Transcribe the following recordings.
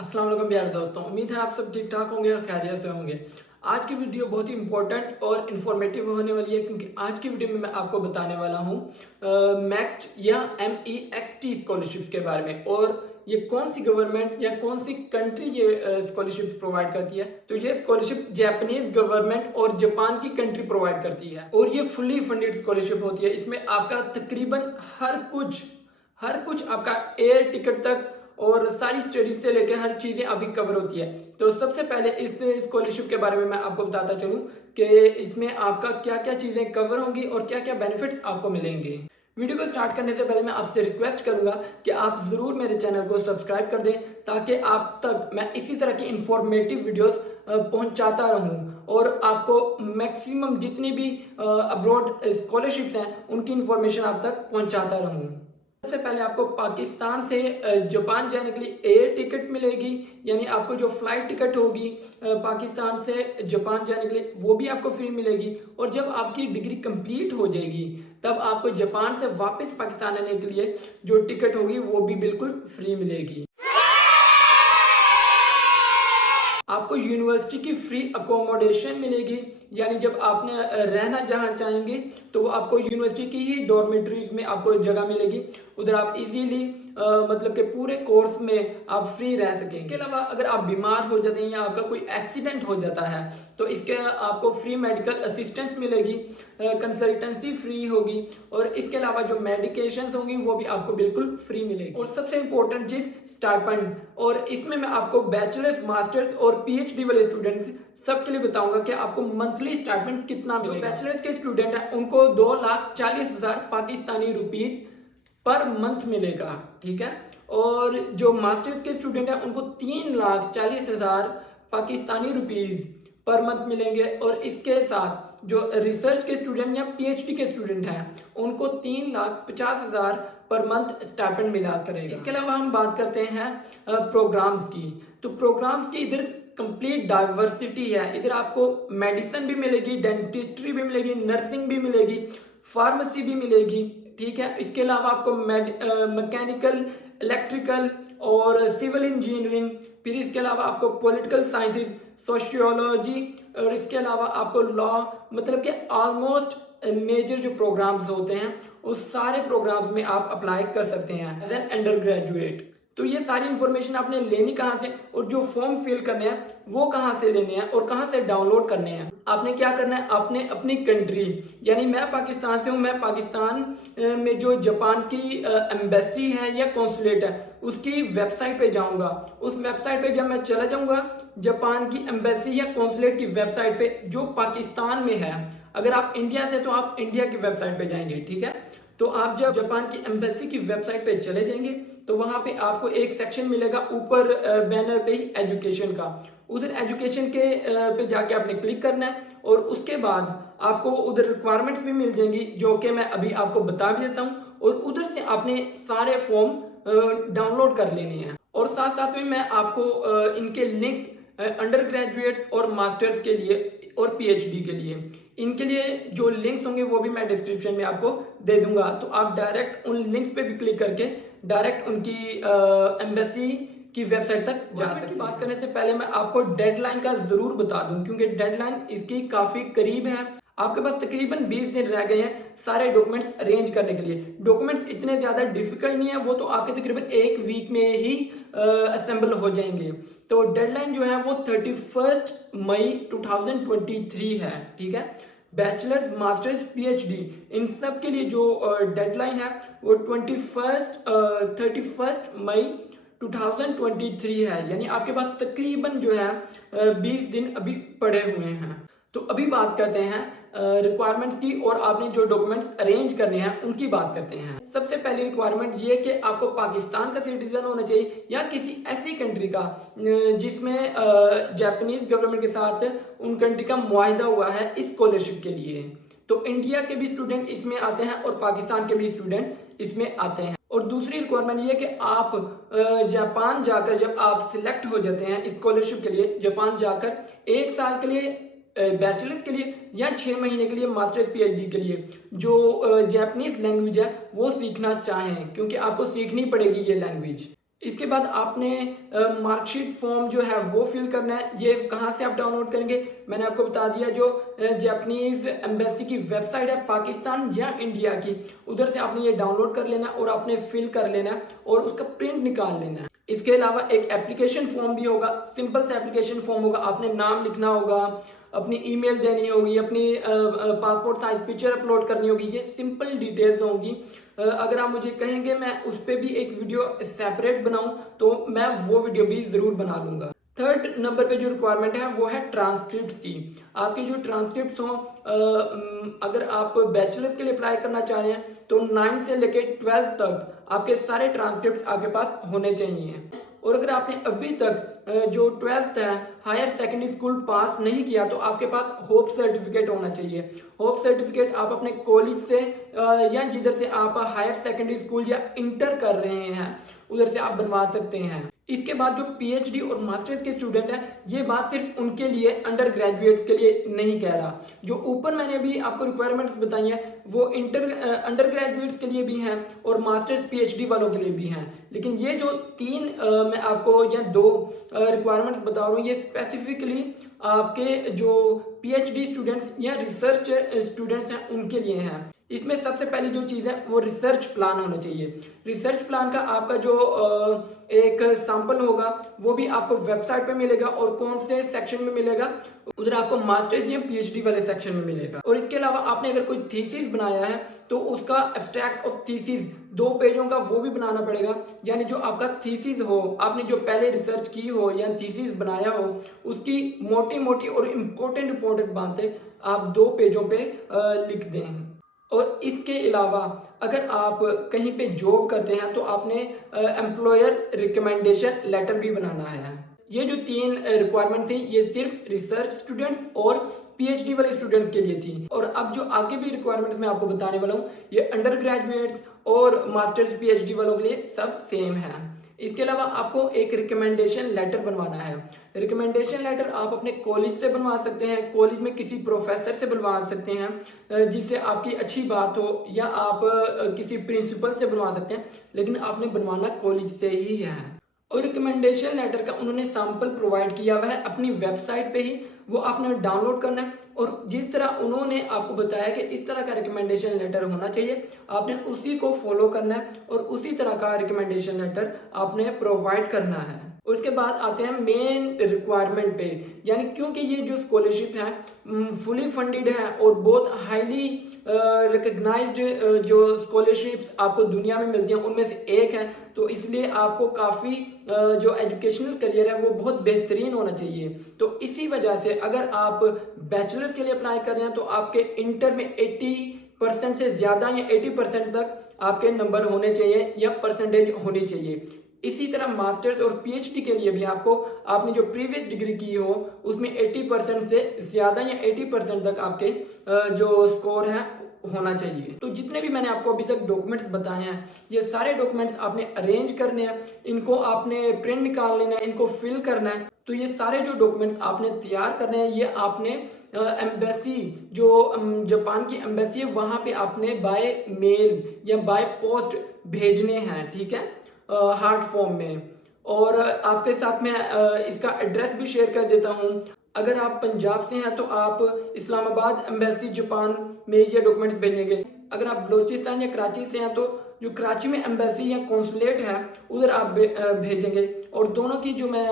अस्सलाम वालेकुम प्यारे दोस्तों, उम्मीद है आप सब ठीक ठाक होंगे और खैरियत से होंगे। आज की वीडियो बहुत ही इंपॉर्टेंट और इन्फॉर्मेटिव होने वाली है क्योंकि आज की वीडियो में मैं आपको बताने वाला हूँ मैक्स्ट या MEXT स्कॉलरशिप्स के बारे में। और ये कौन सी गवर्नमेंट या कौन सी कंट्री ये स्कॉलरशिप प्रोवाइड करती है। तो ये स्कॉलरशिप जापानीज गवर्नमेंट और जापान की कंट्री प्रोवाइड करती है और ये फुल्ली फंडेड स्कॉलरशिप होती है। इसमें आपका तकरीबन हर कुछ आपका एयर टिकट तक और सारी स्टडीज से लेकर हर चीजें अभी कवर होती है। तो सबसे पहले इस स्कॉलरशिप के बारे में मैं आपको बताता चलूं कि इसमें आपका क्या क्या चीजें कवर होंगी और क्या क्या बेनिफिट्स आपको मिलेंगे। वीडियो को स्टार्ट करने से पहले मैं आपसे रिक्वेस्ट करूंगा कि आप जरूर मेरे चैनल को सब्सक्राइब कर दें ताकि आप तक मैं इसी तरह की इंफॉर्मेटिव वीडियोस पहुंचाता रहूं और आपको मैक्सिमम जितनी भी अब्रॉड स्कॉलरशिप्स हैं उनकी इंफॉर्मेशन आप तक पहुंचाता रहूं। सबसे पहले आपको पाकिस्तान से जापान जाने के लिए एयर टिकट मिलेगी, यानी आपको जो फ्लाइट टिकट होगी पाकिस्तान से जापान जाने के लिए वो भी आपको फ्री मिलेगी। और जब आपकी डिग्री कंप्लीट हो जाएगी तब आपको जापान से वापस पाकिस्तान आने के लिए जो टिकट होगी वो भी बिल्कुल फ्री मिलेगी। आपको यूनिवर्सिटी की फ्री अकोमोडेशन मिलेगी, यानी जब आपने रहना जहाँ चाहेंगे तो वो आपको यूनिवर्सिटी की ही डॉर्मेटरीज में आपको जगह मिलेगी। उधर आप इजीली मतलब कि पूरे कोर्स में आप फ्री रह सकेंगे। इसके अलावा अगर आप बीमार हो जाते हैं या आपका कोई एक्सीडेंट हो जाता है तो इसके आपको फ्री मेडिकल असिस्टेंस मिलेगी, कंसल्टेंसी फ्री होगी और इसके अलावा जो मेडिकेशंस होंगी वो भी आपको बिल्कुल फ्री मिलेगी। और सबसे इंपॉर्टेंट चीज स्टाइपेंड, और इसमें मैं आपको बैचलर्स मास्टर्स और PhD वाले स्टूडेंट्स सबके लिए बताऊंगा कि आपको मंथली स्टाइपेंड कितना मिलेगा। जो बैचलर्स के स्टूडेंट हैं उनको 2,40,000 पाकिस्तानी रुपीस पर मंथ मिलेगा, ठीक है। और जो मास्टर्स के स्टूडेंट हैं उनको 3,40,000 पाकिस्तानी रुपीस पर मंथ मिलेंगे। और इसके साथ जो रिसर्च के स्टूडेंट या PhD के स्टूडेंट हैं उनको 3,50,000 पर मंथ स्टाइपेंड मिला करेगा। इसके अलावा हम बात करते हैं प्रोग्राम्स की। तो प्रोग्राम्स की इधर कंप्लीट डाइवर्सिटी है। इधर आपको मेडिसिन भी मिलेगी, डेंटिस्ट्री भी मिलेगी, नर्सिंग भी मिलेगी, फार्मेसी भी मिलेगी, ठीक है। इसके अलावा आपको मैकेनिकल, इलेक्ट्रिकल और सिविल इंजीनियरिंग, फिर इसके अलावा आपको पॉलिटिकल साइंसेज, सोशियोलॉजी और इसके अलावा आपको लॉ, मतलब कि ऑलमोस्ट मेजर जो प्रोग्राम्स होते हैं उस सारे प्रोग्राम्स में आप अप्लाई कर सकते हैं एज एन अंडर ग्रेजुएट। तो ये सारी इंफॉर्मेशन आपने लेनी कहाँ से और जो फॉर्म फिल करने हैं वो कहाँ से लेने हैं और कहाँ से डाउनलोड करने हैं। आपने क्या करना है, आपने अपनी कंट्री, यानी मैं पाकिस्तान से हूँ, मैं पाकिस्तान में जो जापान की एम्बेसी है या कॉन्सुलेट है उसकी वेबसाइट पे जाऊंगा। उस वेबसाइट पे जब मैं चला जाऊंगा जापान की एम्बेसी या कॉन्सुलेट की वेबसाइट पे जो पाकिस्तान में है, अगर आप इंडिया से तो आप इंडिया की वेबसाइट पे जाएंगे, ठीक है। तो आप जब जापान की एम्बेसी की वेबसाइट पे चले जाएंगे तो वहां पे आपको एक सेक्शन मिलेगा ऊपर बैनर पे ही एजुकेशन का। उधर एजुकेशन के पे जाके आपने क्लिक करना है और उसके बाद आपको उधर रिक्वायरमेंट्स भी मिल जाएंगी जो कि मैं अभी आपको बता भी देता हूँ। और उधर से आपने सारे फॉर्म डाउनलोड कर लेने हैं। और साथ साथ में मैं आपको इनके लिंक्स अंडर ग्रेजुएट और मास्टर्स के लिए और PhD के लिए, इनके लिए जो लिंक्स होंगे वो भी मैं डिस्क्रिप्शन में आपको दे दूंगा। तो आप डायरेक्ट उन लिंक्स पे भी क्लिक करके डायरेक्ट उनकी एम्बेसी की वेबसाइट तक जा सकते हैं। बात करने से पहले मैं आपको डेडलाइन का जरूर बता दूं क्योंकि डेडलाइन इसकी काफी करीब है। आपके पास तकरीबन 20 दिन रह गए हैं सारे डॉक्यूमेंट्स अरेंज करने के लिए। डॉक्यूमेंट्स इतने ज्यादा डिफिकल्ट नहीं है, वो तो आपके तकरीबन एक वीक में ही असेंबल हो जाएंगे। तो डेडलाइन जो है वो 31 मई 2023 है, ठीक है। बैचलर्स, मास्टर्स, PhD इन सब के लिए जो डेडलाइन है वो 31 मई 2023 है, यानी आपके पास तकरीबन जो है 20 दिन अभी पड़े हुए हैं। तो अभी बात करते हैं रिक्वायरमेंट्स की और आपने जो डॉक्यूमेंट्स अरेंज करने हैं उनकी बात करते हैं। सबसे पहली रिक्वायरमेंट ये कि आपको पाकिस्तान का सिटीजन होना चाहिए या किसी ऐसी कंट्री का जिसमें जापानीज गवर्नमेंट के साथ उन कंट्री का मुआहिदा हुआ है इस स्कॉलरशिप के लिए। तो इंडिया के भी स्टूडेंट इसमें आते हैं और पाकिस्तान के भी स्टूडेंट इसमें आते हैं। और दूसरी रिक्वायरमेंट ये कि आप जापान जाकर जब आप सिलेक्ट हो जाते हैं स्कॉलरशिप के लिए, जापान जाकर 1 साल के लिए बैचलर के लिए या 6 महीने के लिए मास्टर्स PhD के लिए जो जापानीज लैंग्वेज है वो सीखना चाहें, क्योंकि आपको सीखनी पड़ेगी ये लैंग्वेज। इसके बाद आपने मार्कशीट फॉर्म जो है वो फिल करना है। ये कहाँ से आप डाउनलोड करेंगे, मैंने आपको बता दिया, जो जापानीज एम्बेसी की वेबसाइट है पाकिस्तान या इंडिया की, उधर से आपने ये डाउनलोड कर लेना और आपने फिल कर लेना है और उसका प्रिंट निकाल लेना है। इसके अलावा एक एप्लीकेशन फॉर्म भी होगा, सिंपल सा एप्लीकेशन फॉर्म होगा। आपने नाम लिखना होगा, अपनी ईमेल देनी होगी, अपनी पासपोर्ट साइज पिक्चर अपलोड करनी होगी। ये सिंपल डिटेल्स होंगी। अगर आप मुझे कहेंगे मैं उस पर भी एक वीडियो सेपरेट बनाऊं तो मैं वो वीडियो भी जरूर बना लूंगा। थर्ड नंबर पे जो रिक्वायरमेंट है वो है ट्रांसक्रिप्ट की। आपके जो ट्रांसक्रिप्ट हों, अगर आप बैचलर के लिए अप्लाई करना चाह रहे हैं तो 9 से लेके 12 तक आपके सारे ट्रांसक्रिप्ट आपके पास होने चाहिए। और अगर आपने अभी तक जो 12th है हायर सेकेंडरी स्कूल पास नहीं किया तो आपके पास होप सर्टिफिकेट होना चाहिए। होप सर्टिफिकेट आप अपने कॉलेज से या जिधर से आप हायर सेकेंडरी स्कूल या इंटर कर रहे हैं उधर से आप बनवा सकते हैं। इसके बाद जो पीएचडी और मास्टर्स के स्टूडेंट हैं, ये बात सिर्फ उनके लिए, अंडर ग्रेजुएट के लिए नहीं कह रहा। जो ऊपर मैंने अभी आपको रिक्वायरमेंट्स बताई हैं वो अंडर ग्रेजुएट्स के लिए भी हैं और मास्टर्स पीएचडी वालों के लिए भी हैं। लेकिन ये जो तीन मैं आपको या दो रिक्वायरमेंट्स बता रहा हूँ, ये स्पेसिफिकली आपके जो पीएचडी स्टूडेंट्स या रिसर्च स्टूडेंट्स हैं उनके लिए हैं। इसमें सबसे पहली जो चीज़ है वो रिसर्च प्लान होना चाहिए। रिसर्च प्लान का आपका जो एक सैंपल होगा वो भी आपको वेबसाइट पे मिलेगा और कौन से सेक्शन में मिलेगा, उधर आपको मास्टर्स या पीएचडी वाले सेक्शन में मिलेगा। और इसके अलावा आपने अगर कोई थीसिस बनाया है तो उसका एब्स्ट्रैक्ट ऑफ थीसिस 2 पेजों का वो भी बनाना पड़ेगा। यानी जो आपका थीसिस हो, आपने जो पहले रिसर्च की हो या थीसिस बनाया हो, उसकी मोटी मोटी और इम्पोर्टेंट बातें आप 2 पेजों पे लिख दें। और इसके अलावा अगर आप कहीं पे जॉब करते हैं तो आपने एम्प्लॉयर रिकमेंडेशन लेटर भी बनाना है। ये जो 3 रिक्वायरमेंट थी ये सिर्फ रिसर्च स्टूडेंट्स और पीएचडी वाले स्टूडेंट्स के लिए थी। और अब जो आगे भी रिक्वायरमेंट मैं आपको बताने वाला हूँ ये अंडर ग्रेजुएट्स और मास्टर्स पीएचडी वालों के लिए सब सेम है। इसके अलावा आपको एक रिकमेंडेशन लेटर बनवाना है। रिकमेंडेशन लेटर आप अपने कॉलेज से बनवा सकते हैं, कॉलेज में किसी प्रोफेसर से बनवा सकते हैं जिससे आपकी अच्छी बात हो, या आप किसी प्रिंसिपल से बनवा सकते हैं, लेकिन आपने बनवाना कॉलेज से ही है। और रिकमेंडेशन लेटर का उन्होंने सैंपल प्रोवाइड किया हुआ है अपनी वेबसाइट पे ही, वो आपने डाउनलोड करना है। और जिस तरह उन्होंने आपको बताया कि इस तरह का रिकमेंडेशन लेटर होना चाहिए, आपने उसी को फॉलो करना है और उसी तरह का रिकमेंडेशन लेटर आपने प्रोवाइड करना है। उसके बाद आते हैं मेन रिक्वायरमेंट पे। यानी क्योंकि ये जो स्कॉलरशिप है फुली फंडेड है और बहुत हाईली रिकग्नाइज्ड जो स्कॉलरशिप्स आपको दुनिया में मिलती हैं उनमें से एक है, तो इसलिए आपको काफ़ी जो एजुकेशनल करियर है वो बहुत बेहतरीन होना चाहिए। तो इसी वजह से अगर आप बैचलर के लिए अप्लाई कर रहे हैं तो आपके इंटर में 80% से ज़्यादा या 80% तक आपके नंबर होने चाहिए या परसेंटेज होनी चाहिए। इसी तरह मास्टर्स और पीएचडी के लिए भी आपको, आपने जो प्रीवियस डिग्री की हो उसमें 80% से ज़्यादा या 80% तक आपके जो स्कोर है होना चाहिए। तो जितने भी मैंने आपको अभी तक डॉक्यूमेंट्स बताए हैं ये सारे डॉक्यूमेंट्स आपने अरेंज करने हैं, इनको आपने प्रिंट निकाल लेना है, इनको फिल करना है। तो ये सारे जो डॉक्यूमेंट्स आपने तैयार करने हैं ये आपने एम्बेसी, जो जापान की एम्बेसी है वहाँ पे आपने बाय मेल या बाय पोस्ट भेजने हैं, ठीक है, हार्ड फॉर्म में। और आपके साथ में इसका एड्रेस भी शेयर कर देता हूँ। अगर आप पंजाब से हैं तो आप इस्लामाबाद एम्बेसी जापान में ये डॉक्यूमेंट्स भेजेंगे। अगर आप बलोचिस्तान या कराची से हैं तो जो कराची में एम्बेसी या कॉन्सुलेट है उधर आप भेजेंगे। और दोनों की जो मैं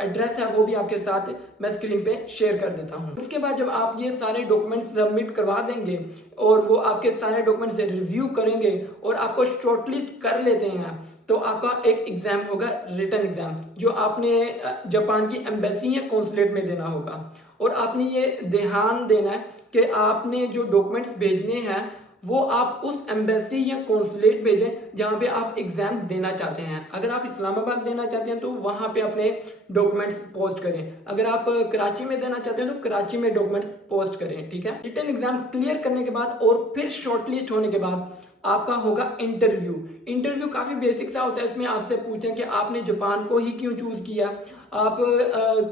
एड्रेस है वो भी आपके साथ मैं स्क्रीन पे शेयर कर देता हूँ। उसके बाद जब आप ये सारे डॉक्यूमेंट्स सबमिट करवा देंगे और वो आपके सारे डॉक्यूमेंट्स रिव्यू करेंगे और आपको शॉर्टलिस्ट कर लेते हैं तो आपका एक एग्जाम होगा, रिटन एग्जाम, जो आपने जापान की एम्बेसी या कॉन्सुलेट में देना होगा। और आपने ये ध्यान देना है कि आपने जो डॉक्यूमेंट्स भेजने हैं वो आप उस एम्बेसी या कॉन्सुलेट भेजें जहाँ पे आप एग्जाम देना चाहते हैं। अगर आप इस्लामाबाद देना चाहते हैं तो वहाँ पे अपने डॉक्यूमेंट्स पोस्ट करें। अगर आप कराची में देना चाहते हैं तो कराची में डॉक्यूमेंट्स पोस्ट करें, ठीक है। रिटन एग्जाम क्लियर करने के बाद और फिर शॉर्टलिस्ट होने के बाद आपका होगा इंटरव्यू। इंटरव्यू काफ़ी बेसिक सा होता है। इसमें आपसे पूछते हैं कि आपने जापान को ही क्यों चूज़ किया, आप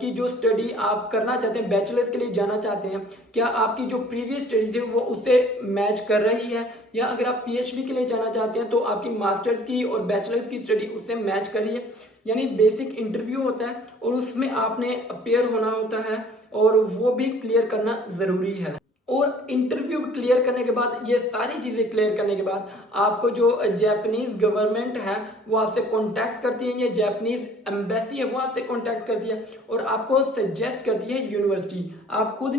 की जो स्टडी आप करना चाहते हैं, बैचलर्स के लिए जाना चाहते हैं, क्या आपकी जो प्रीवियस स्टडी थी वो उससे मैच कर रही है, या अगर आप पीएचडी के लिए जाना चाहते हैं तो आपकी मास्टर्स की और बैचलर्स की स्टडी उससे मैच कर रही है। यानी बेसिक इंटरव्यू होता है और उसमें आपने अपेयर होना होता है और वो भी क्लियर करना ज़रूरी है। और इंटरव्यू क्लियर करने के बाद, ये सारी चीज़ें क्लियर करने के बाद, आपको जो जापानीज गवर्नमेंट है वो आपसे कांटेक्ट करती है, ये जापानीज एम्बेसी है वो आपसे कांटेक्ट करती है और आपको सजेस्ट करती है यूनिवर्सिटी। आप खुद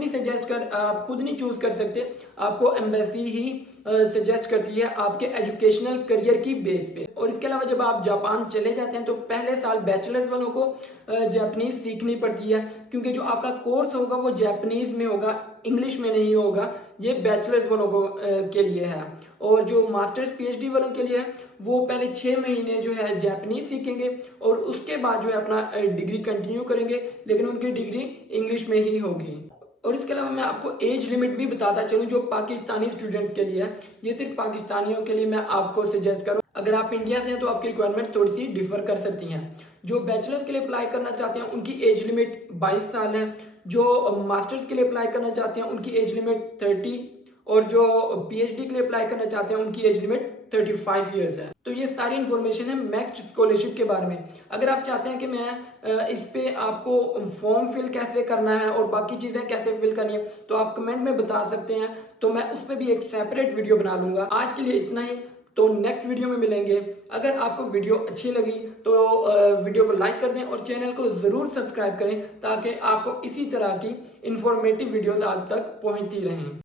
नहीं चूज कर सकते, आपको एम्बेसी ही सजेस्ट करती है आपके एजुकेशनल करियर की बेस पे। और इसके अलावा जब आप जापान चले जाते हैं तो पहले साल बैचलर्स वालों को जापानीज सीखनी पड़ती है, क्योंकि जो आपका कोर्स होगा वो जापानीज में होगा, इंग्लिश में नहीं होगा। ये बैचलर्स वालों को के लिए है। और जो मास्टर्स पीएचडी वालों के लिए है वो पहले 6 महीने जो है जापानीज सीखेंगे और उसके बाद जो है अपना डिग्री कंटिन्यू करेंगे, लेकिन उनकी डिग्री इंग्लिश में ही होगी। और इसके अलावा मैं आपको एज लिमिट भी बताता चलूँ जो पाकिस्तानी स्टूडेंट्स के लिए है। ये सिर्फ पाकिस्तानियों के लिए मैं आपको सजेस्ट करूँ। अगर आप इंडिया से हैं तो आपकी रिक्वायरमेंट थोड़ी सी डिफर कर सकती हैं। जो बैचलर्स के लिए अप्लाई करना चाहते हैं उनकी एज लिमिट 22 साल है। जो मास्टर्स के लिए अप्लाई करना चाहते हैं उनकी एज लिमिट 30, और जो पीएचडी के लिए अप्लाई करना चाहते हैं उनकी एज लिमिट 35 ईयर्स है। तो ये सारी इन्फॉर्मेशन है मैक्स स्कॉलरशिप के बारे में। अगर आप चाहते हैं कि मैं इस पे आपको फॉर्म फिल कैसे करना है और बाकी चीज़ें कैसे फिल करनी है तो आप कमेंट में बता सकते हैं, तो मैं उस पर भी एक सेपरेट वीडियो बना लूँगा। आज के लिए इतना ही, तो नेक्स्ट वीडियो में मिलेंगे। अगर आपको वीडियो अच्छी लगी तो वीडियो को लाइक कर दें और चैनल को ज़रूर सब्सक्राइब करें ताकि आपको इसी तरह की इंफॉर्मेटिव वीडियोज़ आप तक पहुँचती रहें।